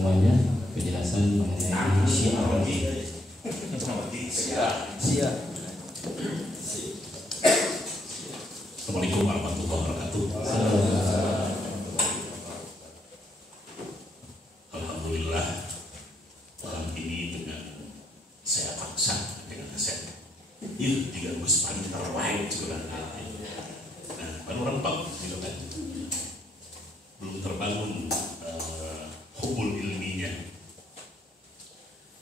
semuanya penjelasan mengenai Syiah. Assalamualaikum warahmatullahi wabarakatuh. Alhamdulillah malam ini dengan saya paksa dengan saya juga Gus paling terbaik juga. Nah, baru rempang gitu kan, belum terbangun hubul ilminya.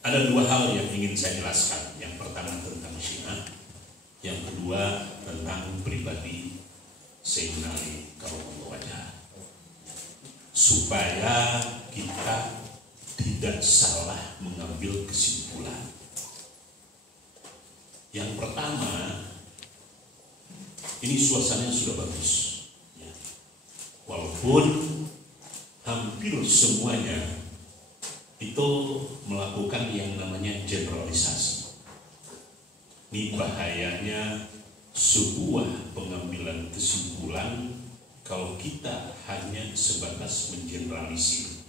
Ada dua hal yang ingin saya jelaskan. Yang pertama tentang Syiah, yang kedua tentang pribadi Sayyidina Ali karramallahu wajhah, supaya kita tidak salah mengambil kesimpulan. Yang pertama, ini suasananya sudah bagus ya. Walaupun hampir semuanya itu melakukan yang namanya generalisasi. Ini bahayanya sebuah pengambilan kesimpulan kalau kita hanya sebatas mengeneralisir.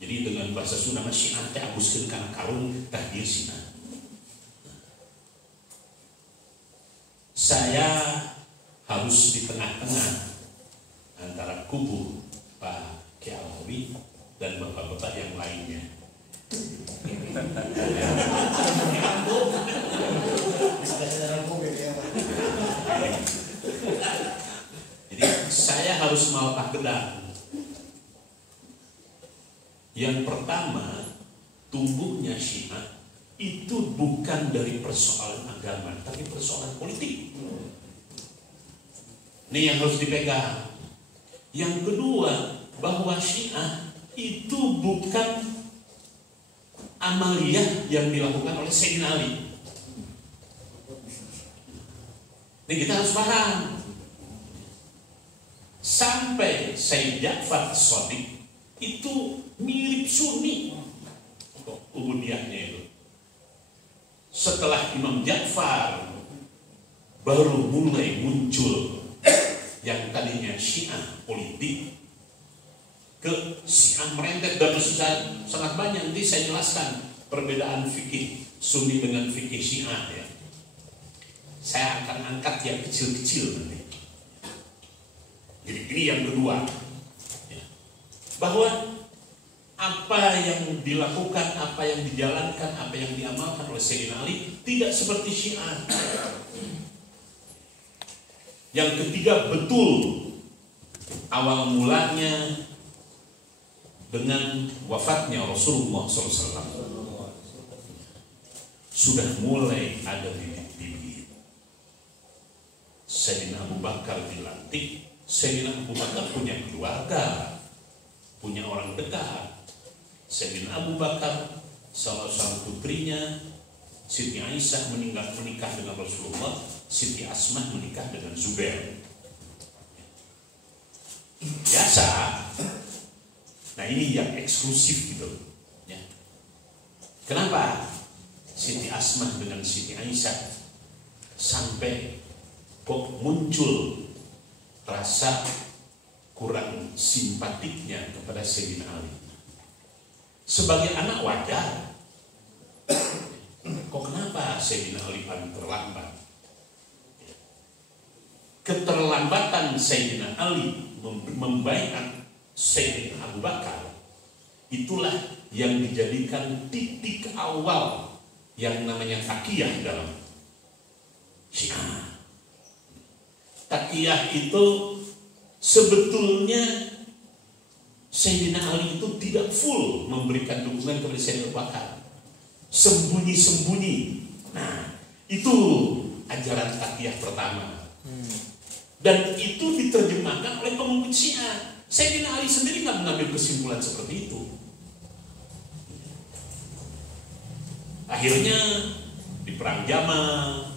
Jadi dengan bahasa Sunda Syiah teh aguskeun kana karung tah ieu Syiah. Saya harus di tengah-tengah antara kubu Pak Kiai Alawi dan bapak-bapak yang lainnya. Jadi saya harus melepas gedang. Yang pertama, tumbuhnya Syiah itu bukan dari persoalan agama, tapi persoalan politik. Ini yang harus dipegang. Yang kedua, bahwa Syiah itu bukan amaliyah yang dilakukan oleh Sayyidina Ali. Ini kita harus paham. Sampai Sayyid Ja'far Shadiq itu mirip Sunni ubudiyahnya itu. Setelah Imam Ja'far baru mulai muncul yang tadinya Syiah politik ke Syiah merentet, dan sangat banyak. Nanti saya jelaskan perbedaan fikih Sunni dengan fikih Syiah ya. Saya akan angkat yang kecil-kecil nanti. Jadi ini yang kedua ya. Bahwa apa yang dilakukan, apa yang dijalankan, apa yang diamalkan oleh Sayyidina Ali tidak seperti Syiah. Yang ketiga, betul awal mulanya dengan wafatnya Rasulullah SAW sudah mulai ada bibit-bibit. Sayyidina Abu Bakar dilantik. Sayyidina Abu Bakar punya keluarga, punya orang dekat. Sayyidina Abu Bakar, salah satu putrinya Siti Aisyah menikah dengan Rasulullah. Siti Asmah menikah dengan Zubair. Biasa. Nah ini yang eksklusif gitu ya. Kenapa Siti Asmah dengan Siti Aisyah sampai kok muncul rasa kurang simpatiknya kepada Sayyidina Ali? Sebagai anak wajar. Kok kenapa Sayyidina Ali paling terlambat? Keterlambatan Sayyidina Ali membaiat Sayyidina Abu Bakar itulah yang dijadikan titik awal yang namanya taqiyah dalam Syiah. Taqiyah itu sebetulnya Sayyidina Ali itu tidak full memberikan dukungan kepada Sayyidina Abu Bakar, sembunyi-sembunyi. Nah itu ajaran taqiyah pertama. Dan itu diterjemahkan oleh pengikut Syiah. Sayyidina Ali sendiri nggak mengambil kesimpulan seperti itu. Akhirnya di perang Jamal,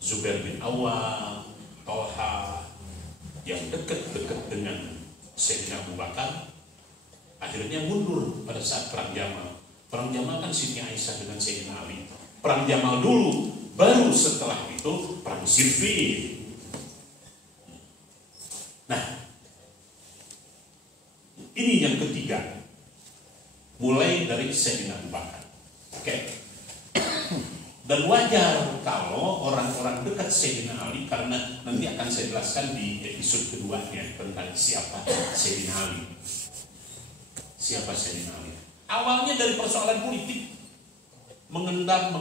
Zubair bin Awwam, Talha yang dekat-dekat dengan Sayyidina Abu Bakar akhirnya mundur pada saat perang Jamal. Perang Jamal kan Siti Aisyah dengan Sayyidina Ali. Perang Jamal dulu, baru setelah itu perang Siffin. Nah, ini yang ketiga. mulai dari Sayyidina Abu Bakar. Oke. Dan wajar kalau orang-orang dekat Sayyidina Ali, karena nanti akan saya jelaskan di episode keduanya tentang siapa Sayyidina Ali. Siapa Sayyidina Ali? Awalnya dari persoalan politik, mengendap,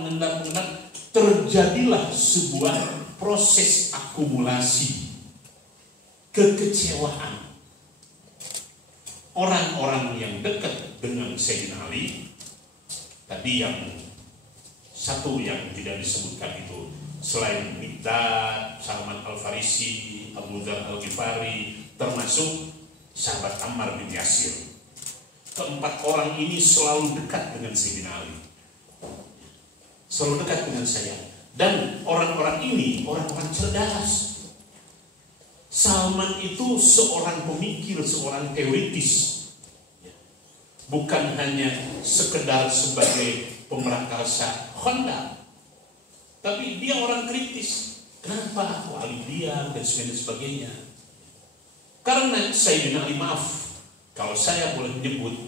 terjadilah sebuah proses akumulasi kekecewaan orang-orang yang dekat dengan Sayyidina Ali. Tadi yang satu yang tidak disebutkan itu, selain Miqdad, Salman Al-Farisi, Abu Dzar Al-Ghifari, termasuk sahabat Ammar bin Yasir. Keempat orang ini selalu dekat dengan Sayyidina Ali, selalu dekat dengan saya. Dan orang-orang ini orang-orang cerdas. Salman itu seorang pemikir, seorang teoritis, bukan hanya sekedar sebagai pemerakarsa Honda, tapi dia orang kritis. Kenapa Ali diam dan sebagainya? Karena Sayyidina Ali, maaf kalau saya boleh menyebut,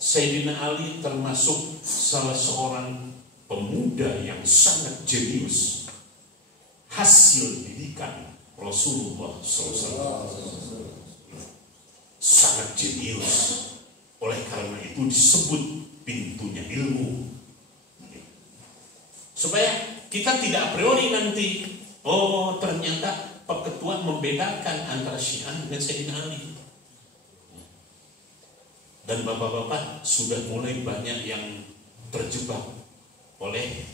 Sayyidina Ali termasuk salah seorang pemuda yang sangat jenius, hasil didikan Rasulullah SAW. Sangat jenius. Oleh karena itu disebut pintunya ilmu. Supaya kita tidak a priori nanti, oh ternyata Pak Ketua membedakan antara Syiah dengan Sayyidina Ali. Dan bapak-bapak sudah mulai banyak yang terjebak oleh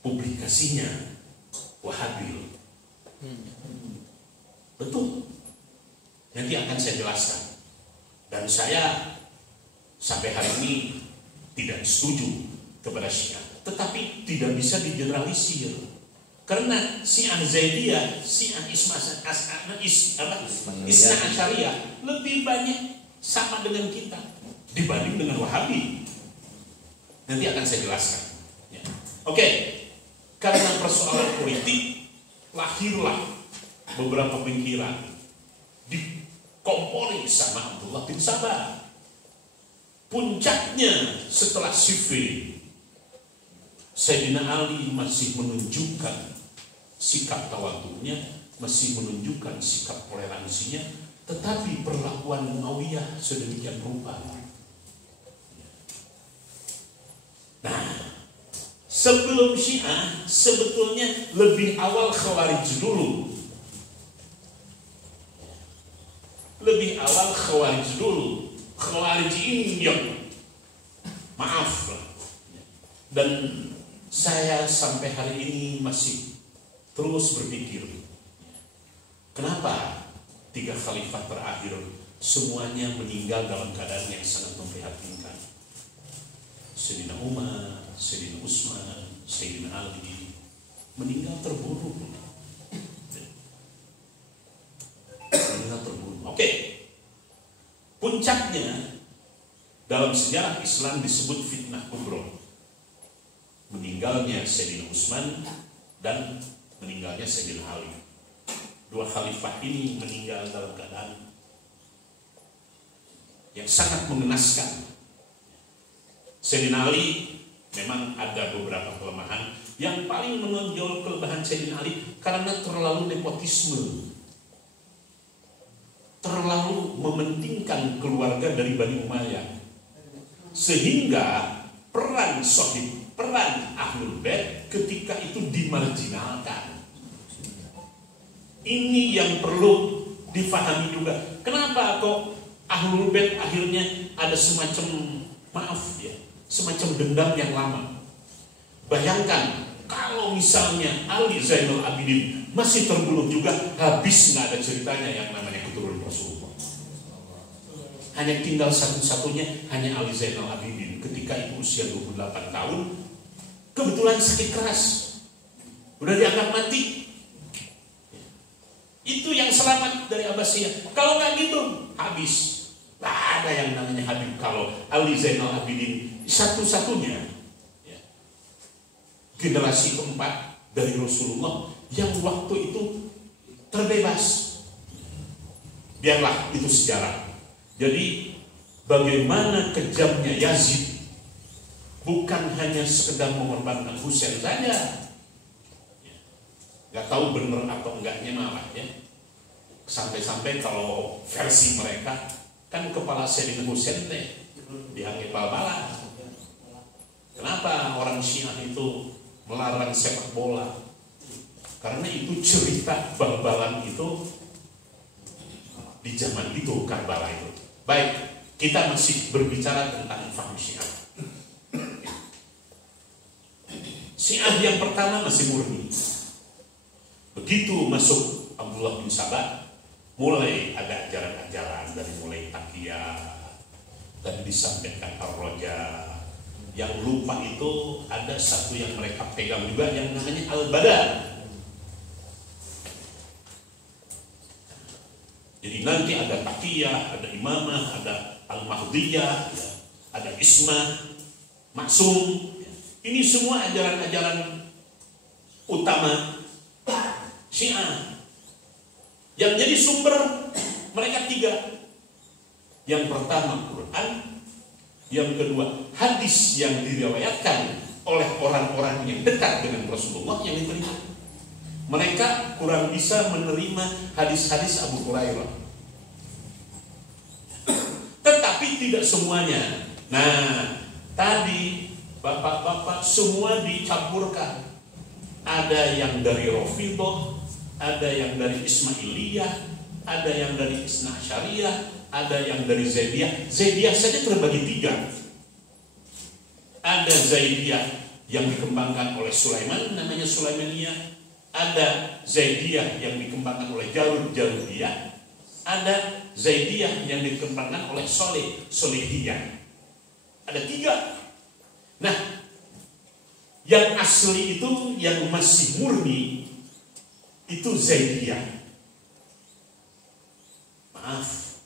publikasinya Wahabi. Betul. Nanti akan saya jelaskan. Dan saya sampai hari ini tidak setuju kepada Syiah. Tetapi tidak bisa digeneralisir. Karena Syiah Zaidiyah, Syiah Isna Asyariyah lebih banyak sama dengan kita dibanding dengan Wahabi. Nanti akan saya jelaskan. Ya. Oke. Karena persoalan politik, lahirlah beberapa pemikiran dikompori sama Abdullah bin Sabah. Puncaknya setelah Siffin, Sayyidina Ali masih menunjukkan sikap tawadhunya, masih menunjukkan sikap toleransinya, tetapi perlakuan Muawiyah sedemikian rupa. Nah, sebelum Syiah sebetulnya lebih awal Khawarij dulu. Lebih awal Khawarij dulu. Khawarij ini yang maaf lah. Dan saya sampai hari ini masih terus berpikir, kenapa 3 khalifah terakhir semuanya meninggal dalam keadaan yang sangat memprihatinkan. Sayyidina Umar, Sayyidina Utsman, Sayyidina Ali meninggal terbunuh. Meninggal terbunuh. Oke. Puncaknya dalam sejarah Islam disebut fitnah kubra. Meninggalnya Sayyidina Utsman dan meninggalnya Sayyidina Ali. 2 khalifah ini meninggal dalam keadaan yang sangat mengenaskan. Sayyidina Ali memang ada beberapa kelemahan. Yang paling menonjol kelemahan Sayyidina Ali karena terlalu nepotisme, terlalu mementingkan keluarga dari Bani Umayyah, sehingga peran Ahlul Bait ketika itu dimarginalkan. Ini yang perlu difahami juga. Kenapa kok Ahlul Bait akhirnya ada semacam, maaf ya, semacam dendam yang lama. Bayangkan kalau misalnya Ali Zainal Abidin masih terbunuh juga, habis nggak ada ceritanya yang namanya keturunan Rasulullah. Hanya tinggal satu-satunya hanya Ali Zainal Abidin. Ketika itu usia 28 tahun, kebetulan sakit keras, udah dianggap mati. Itu yang selamat dari Abbasiyah. Kalau nggak gitu, habis. Tak ada yang namanya Habib. Kalau Ali Zainal Abidin satu-satunya ya, generasi keempat dari Rasulullah yang waktu itu terbebas. Biarlah itu sejarah. Jadi bagaimana kejamnya Yazid bukan hanya sekedar mengorbankan Husain saja. Gak tahu bener atau enggaknya malah ya. Sampai-sampai kalau versi mereka kan kepala Sayyidina Husain dianggap bal-balan. Kenapa orang Syiah itu melarang sepak bola? Karena itu cerita bal-balan itu di zaman itu, Karbala itu. Baik, kita masih berbicara tentang faham Syiah. Syiah yang pertama masih murni. Begitu masuk Abdullah bin Sabah, mulai ada ajaran-ajaran dari mulai Taqiyah, dan disampaikan Ar-Roja. Yang lupa itu ada satu yang mereka pegang juga yang namanya Al-Bada. Jadi nanti ada Taqiyah, ada Imamah, ada Al-Mahdiyah, ada Ismah, Maksum. Ini semua ajaran-ajaran utama Syiah yang jadi sumber mereka tiga. Yang pertama Quran, yang kedua hadis yang diriwayatkan oleh orang-orang yang dekat dengan Rasulullah yang diterima. Mereka kurang bisa menerima hadis-hadis Abu Hurairah, tetapi tidak semuanya. Nah, tadi bapak-bapak semua dicampurkan. Ada yang dari Rafidhah, ada yang dari Ismailiyah, ada yang dari Isna Asyariyah, ada yang dari Zaidiyah. Zaidiyah saja terbagi tiga. Ada Zaidiyah yang dikembangkan oleh Sulaiman, namanya Sulaimaniyah. Ada Zaidiyah yang dikembangkan oleh Jarudiyah. Ada Zaidiyah yang dikembangkan oleh Solehiyah. Ada tiga. Nah, yang asli itu, yang masih murni itu Zaidiyah. Maaf,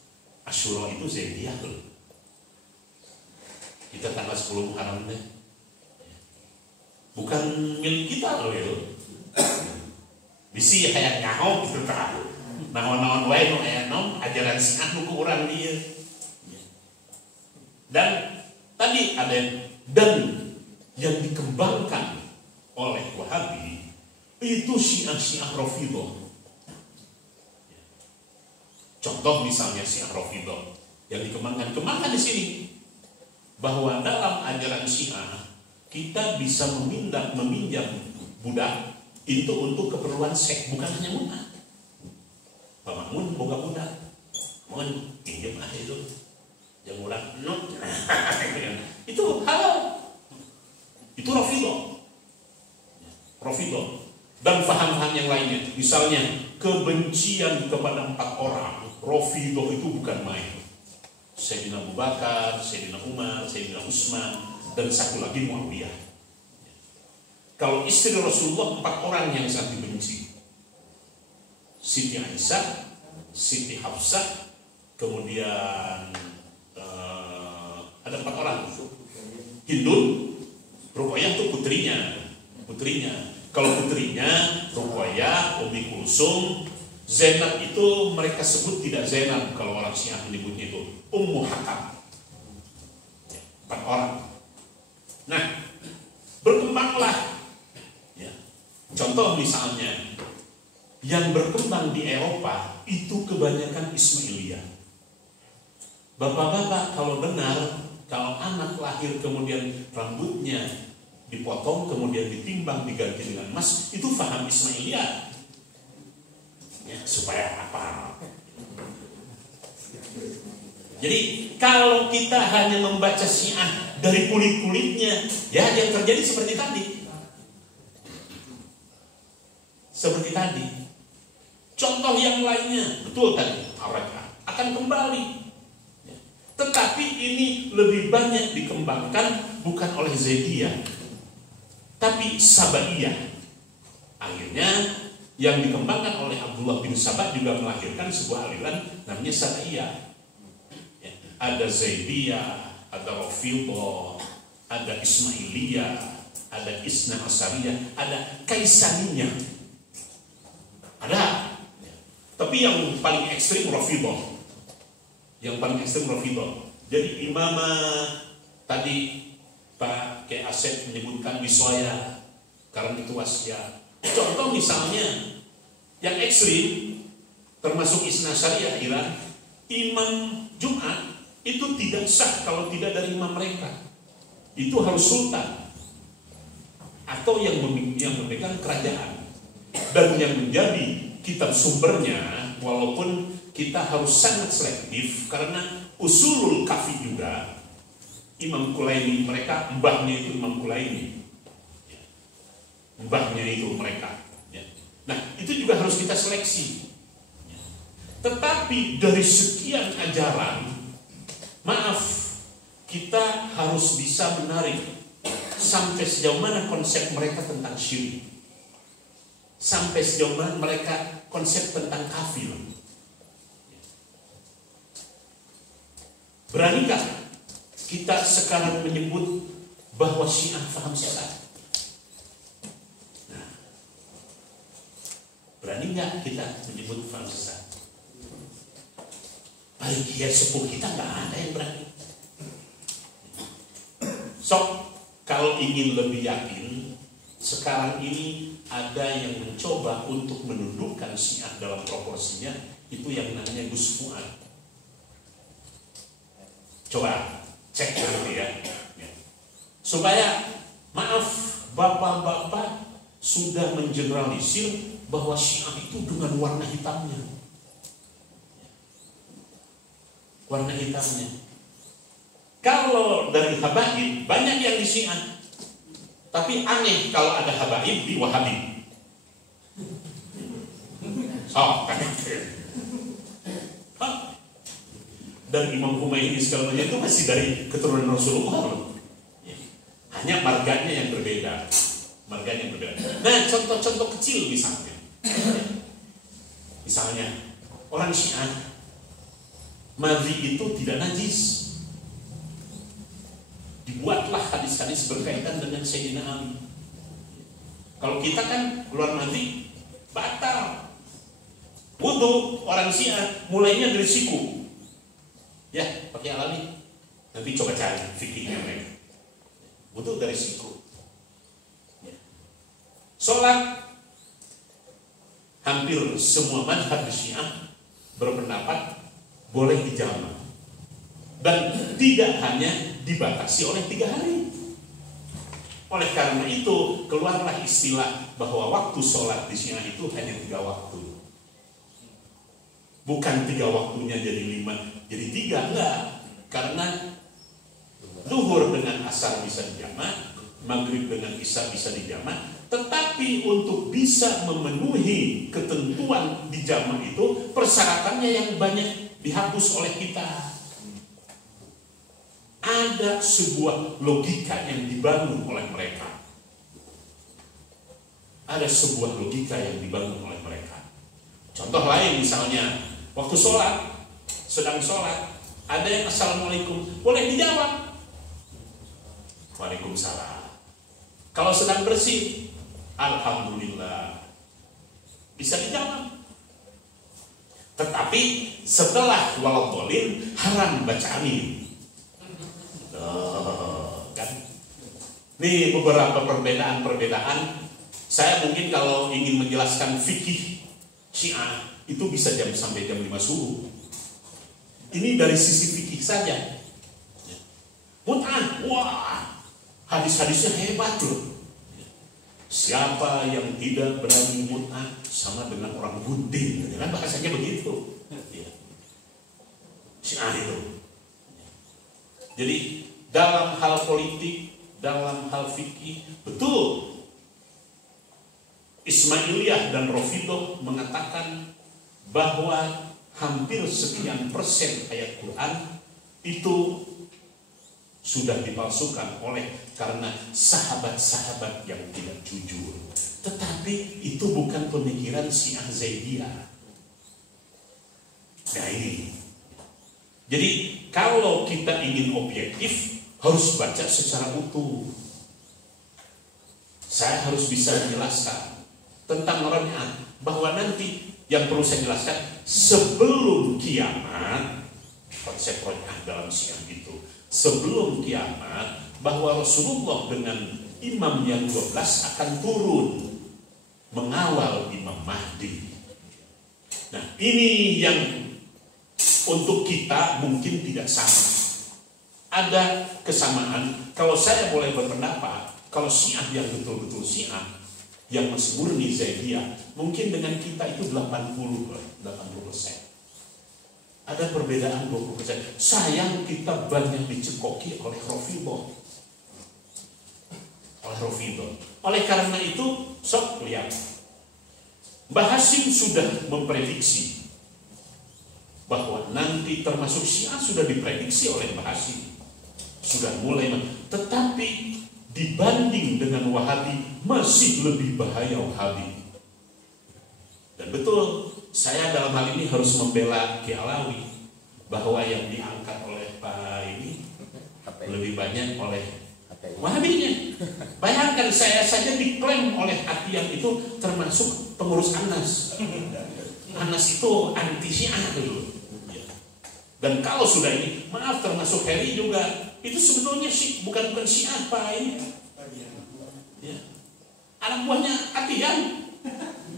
Asyura itu Zaidiyah loh. Kita tanggal 10 Muharram deh. Bukan milik kita loh ya. Bisi hayang nyaho gitu tak. Naon-naon wae nu aya naon ajaran Syiah nu ku urang dia. Dan tadi ada dan yang dikembangkan oleh Wahabi itu Syiah Rafidhah. Contoh misalnya Syiah Rafidhah yang dikembangkan di sini bahwa dalam ajaran Syiah kita bisa meminjam budak itu untuk keperluan seks, bukan hanya mut'ah. Pak Makmun boga budak, mohon pinjam itu, yang orang no, itu halal. Itu Rafidhah dan paham-paham yang lainnya. Misalnya kebencian kepada 4 orang, Rafidhah itu bukan main. Sayyidina Abu Bakar, Sayyidina Umar, Sayyidina Utsman, dan satu lagi Muawiyah. Kalau istri Rasulullah 4 orang yang sangat dibenci. Siti Aisyah, Siti Hafsah, kemudian ada 4 orang. Hindun, Ruqayyah itu putrinya. Kalau putrinya Ruqayyah, Ummi Kulsum, Zainab itu mereka sebut tidak Zainab, kalau orang Syiah menyebutnya itu Ummu Hakam. 4 orang. Nah, berkembanglah. Ya. Contoh misalnya yang berkembang di Eropa itu kebanyakan Ismailiyah. Bapak-bapak kalau benar, kalau anak lahir kemudian rambutnya dipotong kemudian ditimbang diganti dengan emas, itu faham Ismailiyah. Ya, supaya apa? Jadi kalau kita hanya membaca Syiah dari kulit-kulitnya, ya yang terjadi seperti tadi. Contoh yang lainnya, betul tadi, akan kembali. Tetapi ini lebih banyak dikembangkan bukan oleh Zaidiyah, tapi Sabaiyah. Akhirnya yang dikembangkan oleh Abdullah bin Sabah juga melahirkan sebuah aliran namanya Sabaiyah. Ya, ada Zaidiyah, ada Rafidhah, ada Ismailiyah, ada Isna Asyariyah, ada Kaisaniyah. Ada. Tapi yang paling ekstrim Rafidhah. Jadi imamah tadi Pak K. Asep menyebutkan wiswaya karena itu wasiat. Contoh misalnya yang ekstrim termasuk Isna Syariah Iran, imam Jumat itu tidak sah kalau tidak dari imam mereka. Itu harus sultan atau yang memegang kerajaan. Dan yang menjadi kitab sumbernya, walaupun kita harus sangat selektif karena usulul kafi juga Imam Kulaini, mereka mbahnya itu Imam Kulaini, mbahnya itu mereka. Nah itu juga harus kita seleksi. Tetapi dari sekian ajaran, maaf, kita harus bisa menarik sampai sejauh mana konsep mereka tentang syirik, sampai sejauh mana mereka konsep tentang kafir. Beranikah kita sekarang menyebut bahwa Syiah faham sesat? Nah, berani nggak kita menyebut faham sesat? Paling kiai sepuh kita nggak ada yang berani. Sok, kalau ingin lebih yakin, sekarang ini ada yang mencoba untuk menundukkan Syiah dalam proporsinya, itu yang namanya Gus Fuad. Coba cek nanti ya. Supaya, maaf, bapak-bapak sudah mengeneralisir bahwa Syiah itu dengan warna hitamnya. Warna hitamnya. Kalau dari habaib, banyak yang di Syiah. Tapi aneh kalau ada habaib di Wahabi. Oh, kan. Dan Imam Humayni segala macam itu masih dari keturunan Rasulullah. Hanya marganya yang berbeda. Marganya yang berbeda. Nah, contoh-contoh kecil misalnya. Misalnya, orang Syiah, madhi itu tidak najis. Dibuatlah hadis-hadis berkaitan dengan Sayyidina Ali. Kalau kita kan keluar madhi, batal. Wudu orang Syiah mulainya dari siku. Ya, pakai alami. Nanti coba cari fikihnya mereka. Wudu dari siku. Ya. Sholat, hampir semua mazhab Syiah berpendapat boleh dijamak. Dan tidak hanya dibatasi oleh 3 hari. Oleh karena itu, keluarlah istilah bahwa waktu sholat di Syiah itu hanya 3 waktu. Bukan 3 waktunya jadi 5, jadi 3, enggak. Karena zuhur dengan asar bisa dijamak, maghrib dengan isya bisa dijamak, tetapi untuk bisa memenuhi ketentuan dijamak itu, persyaratannya yang banyak dihapus oleh kita. Ada sebuah logika yang dibangun oleh mereka. Ada sebuah logika yang dibangun oleh mereka. Contoh lain misalnya, waktu sholat, sedang sholat, ada yang assalamualaikum, boleh dijawab. Waalaikumsalam. Kalau sedang bersih, alhamdulillah, bisa dijawab. Tetapi setelah waladhdallin, haram baca amin. Kan? Nih beberapa perbedaan. Saya mungkin kalau ingin menjelaskan fikih Syiah itu bisa sampai jam 5 subuh. Ini dari sisi fikih saja. Mut'ah, wah, hadis-hadisnya hebat loh. Siapa yang tidak berani mut'ah sama dengan orang gunting, kan bahasanya begitu. Syiah itu. Jadi dalam hal politik, dalam hal fikih, betul Ismailiyah dan Rafidhah mengatakan bahwa hampir sekian persen ayat Quran itu sudah dipalsukan karena sahabat-sahabat yang tidak jujur. Tetapi itu bukan pemikiran Syiah Zaidiyah. Nah ini. Jadi kalau kita ingin objektif, harus baca secara utuh. Saya harus bisa menjelaskan tentang roj'ah, bahwa nanti yang perlu saya jelaskan sebelum kiamat, konsep roj'ah dalam Syiah itu, sebelum kiamat bahwa Rasulullah dengan imam yang 12 akan turun mengawal Imam Mahdi. Nah, ini yang untuk kita mungkin tidak sama. Ada kesamaan. Kalau saya boleh berpendapat, kalau Syiah yang betul-betul Syiah, yang masih murni Zaidiyah, mungkin dengan kita itu 80%. Ada perbedaan 20%. Sayang kita banyak dicekoki oleh Rafidhah. Oleh karena itu, sok lihat. Mbah Hasyim sudah memprediksi bahwa nanti termasuk Syiah sudah diprediksi oleh Mbah Hasyim. Sudah mulai, tetapi dibanding dengan Wahabi masih lebih bahaya Wahabi. Dan betul, saya dalam hal ini harus membela Ki Alawi bahwa yang diangkat oleh Pak ini lebih banyak oleh Wahabinya. Bayangkan, saya saja diklaim oleh Atiyah itu termasuk pengurus Anas. Anas itu anti Syiah dulu. Dan kalau sudah ini, maaf, termasuk Heri juga, itu sebetulnya sih bukan Syiah Pak ini. Ya. Anak buahnya Atiyah.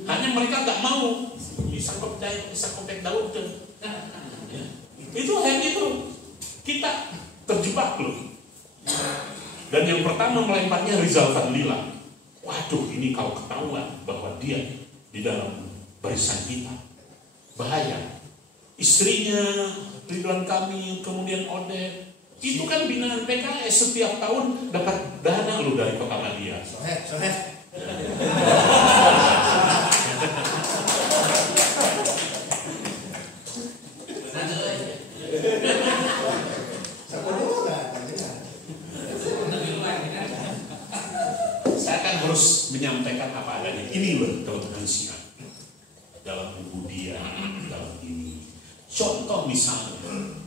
Hanya mereka nggak mau bisa kontak Daud. Ya. Itu Heri itu kita terjebak loh. Dan yang pertama melemparnya Rizal Fadlillah. Waduh, ini kalau ketahuan bahwa dia di dalam barisan kita, bahaya. Istrinya Ridwan Kamil, kemudian Odeh, itu kan binaan PKS setiap tahun dapat dana loh dari Kota Madia. Soheh. Harus menyampaikan apa adanya. Ini loh kelemahan Syiah dalam ubudiyah, dalam ini. Contoh misalnya,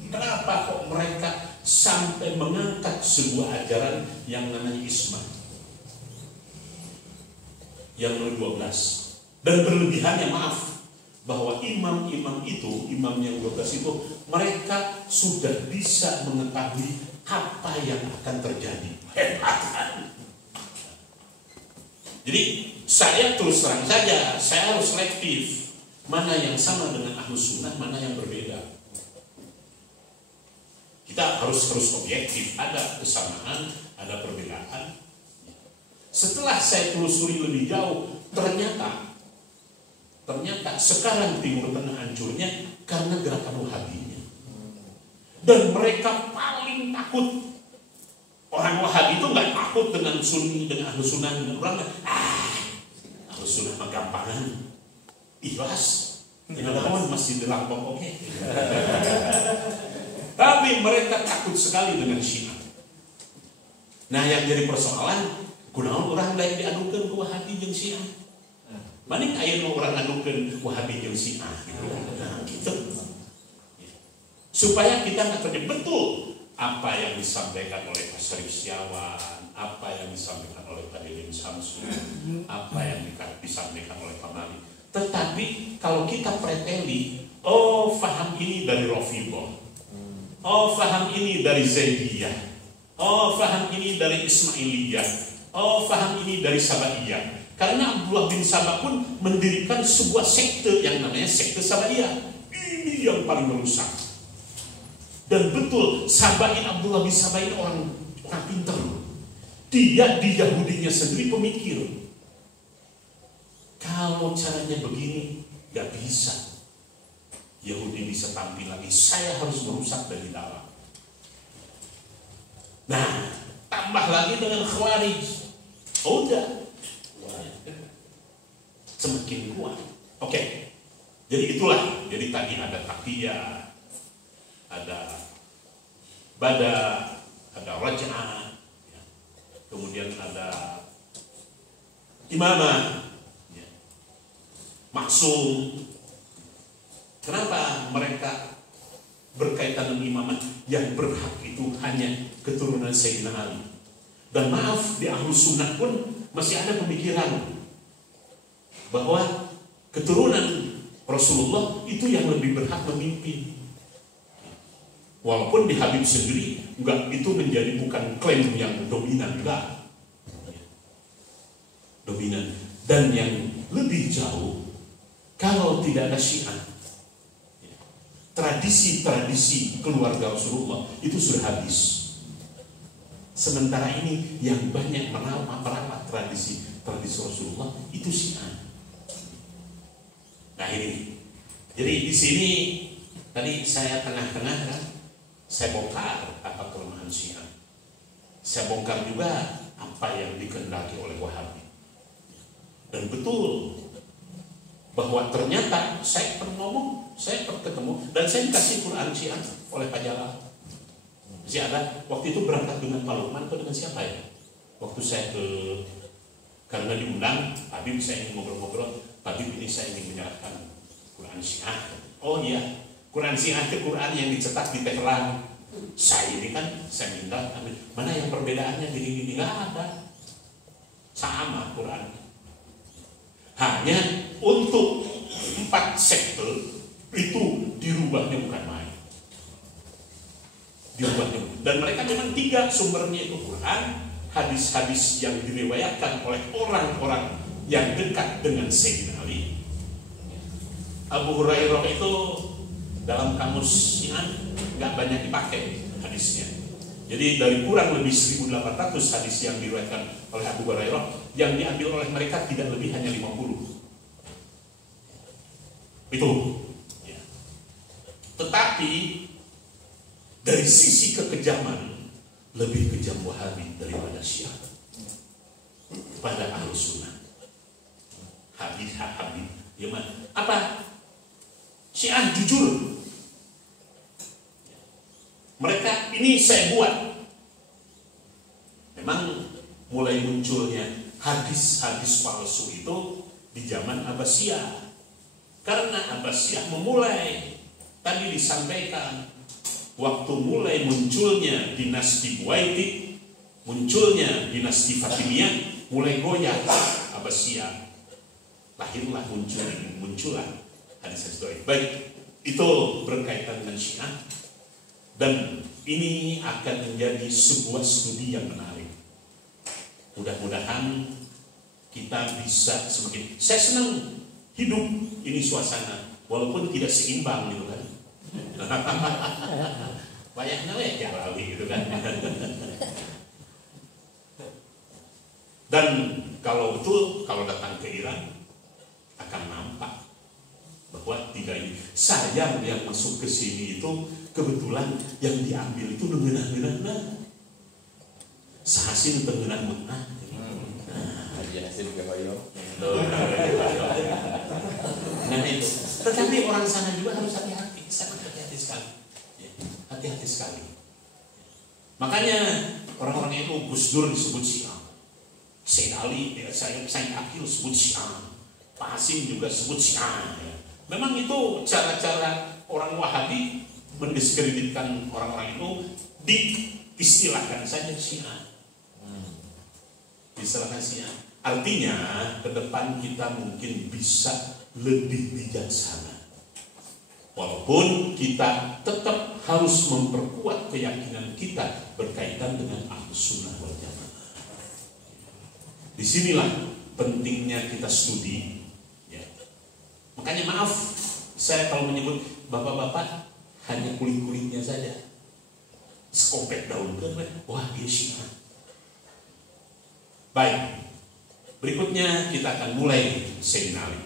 kenapa kok mereka sampai mengangkat sebuah ajaran yang namanya Isma yang nomor 12, dan berlebihannya, maaf, bahwa imam-imam itu, imam yang 12 itu, mereka sudah bisa mengetahui apa yang akan terjadi. Hebat kan? Jadi saya terus terang saja, saya harus selektif mana yang sama dengan Ahlus Sunnah, mana yang berbeda. Kita harus objektif, ada kesamaan, ada perbedaan. Setelah saya telusuri lebih jauh, ternyata sekarang Timur Tengah hancurnya karena gerakan Wahabinya. Dan mereka paling takut. Orang Wahabi itu nggak takut dengan Sunni, dengan Ahlus Sunnah, dengan orang Ahlus Sunnah mah gampangan, ikhlas, tidak masih dalam pokoknya. Tapi mereka takut sekali dengan Syiah. Nah, yang jadi persoalan, kunaon orang lain diadukan ke Wahabi jeung Syiah. Maning aya nu orang adukan Wahabi jeung Syiah gitu. Nah, gitu. Supaya kita ngerti betul apa yang disampaikan oleh Pak Syarif Syawan, apa yang disampaikan oleh Pak Deddy Samsul, apa yang disampaikan oleh Pak Mali. Tetapi kalau kita preteli, faham ini dari Rafidhah, faham ini dari Zaidiyah, faham ini dari Ismailiyah, faham ini dari Sabaiyah. Karena Abdullah bin Sabah pun mendirikan sebuah sekte yang namanya sekte Sabaiyah. Ini yang paling merusak. Dan betul, Abdullah bin Sabain orang pintar. Dia di Yahudinya sendiri pemikir. Kalau caranya begini, gak bisa. Yahudi bisa tampil lagi. Saya harus merusak dari dalam. Nah, tambah lagi dengan Khawarij. Udah. Semakin kuat. Oke. Jadi itulah. Jadi tadi ada Taqiyah, ada Bada, ada Raj'ah, ya. Kemudian ada Imamah, ya. Maksum. Kenapa mereka berkaitan dengan imamah? Yang berhak itu hanya keturunan Sayyidina Ali. Dan maaf, di Ahlus Sunnah pun masih ada pemikiran bahwa keturunan Rasulullah itu yang lebih berhak memimpin. Walaupun di Habib sendiri enggak, itu menjadi bukan klaim yang dominan, enggak. Dominan. Dan yang lebih jauh, kalau tidak ada Syiah, tradisi-tradisi keluarga Rasulullah itu sudah habis. Sementara ini yang banyak merawat tradisi Rasulullah itu Syiah. Nah ini, jadi di sini tadi saya tengah-tengah kan, saya bongkar apa kelemahan Syiah. Saya bongkar juga apa yang dikehendaki oleh Wahabi. Dan betul bahwa ternyata saya pernah ngomong, saya pernah ketemu, dan saya dikasih Quran Syiah oleh Pak Jalal. Masih ada, waktu itu berangkat dengan Pak Lukman atau dengan siapa ya? Waktu saya karena diundang, Habib saya ingin ngobrol-ngobrol, Habib ini saya ingin menyerahkan Quran Syiah. Oh iya, Quran Syiah itu Quran yang dicetak di Tehran. Saya ini kan, saya minta, mana yang perbedaannya gini-gini, nggak ada. Sama Quran. Hanya untuk 4 sekte itu dirubahnya bukan main. Dirubahnya. Dan mereka memang 3 sumbernya itu Quran, hadis-hadis yang diriwayatkan oleh orang-orang yang dekat dengan Sayyidina Ali. Abu Hurairah itu dalam kamus Syiah nggak banyak dipakai hadisnya. Jadi dari kurang lebih 1.800 hadis yang diriwayatkan oleh Abu Hurairah, yang diambil oleh mereka tidak lebih hanya 50. Itu. Ya. Tetapi dari sisi kekejaman lebih kejam Wahabi daripada Syiah pada Ahlus Sunnah. Habib, gimana? Apa? Syiah jujur. Mereka ini saya buat. Memang mulai munculnya hadis-hadis palsu itu di zaman Abbasiyah. Karena Abbasiyah memulai, tadi disampaikan, waktu mulai munculnya dinasti Buaiti, munculnya dinasti Fatimiyah, mulai goyah Abbasiyah. Lahirlah munculan hadis-hadis doa. Baik, itu berkaitan dengan Syiah. Dan ini akan menjadi sebuah studi yang menarik. Mudah-mudahan kita bisa semakin. Saya senang hidup ini suasana, walaupun tidak seimbang gitu kan. Bayangnya ya Jalali gitu kan. Dan kalau betul, kalau datang ke Iran akan nampak bahwa tidak ini. Sayang yang masuk ke sini itu kebetulan yang diambil itu dengenan-dengenan. Sahasin dengenan mana? Hasil kebayo. Nah itu. Tetapi orang sana juga harus hati-hati, sangat hati-hati sekali. Hati-hati sekali. Makanya orang-orang itu Gus Dur disebut Syiah, Sayyid Ali, Sayyid Akil disebut Syiah, Pak Hasim juga disebut Syiah. Memang itu cara-cara orang Wahabi mendiskreditkan orang-orang itu, diistilahkan saja Syiah. Istilahkan Syiah. Artinya ke depan kita mungkin bisa lebih bijaksana. Walaupun kita tetap harus memperkuat keyakinan kita berkaitan dengan Ahlus Sunnah wal Jamaah. Disinilah pentingnya kita studi. Ya. Makanya maaf, saya kalau menyebut bapak-bapak hanya kulit-kulitnya saja. Sekopek daun kan, wah dia Syiah. Baik, berikutnya kita akan mulai Sayyidina Ali.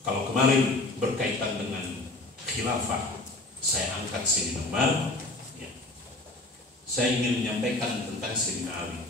Kalau kemarin berkaitan dengan khilafah, saya angkat Sayyidina Umar, ya. Saya ingin menyampaikan tentang Sayyidina Ali.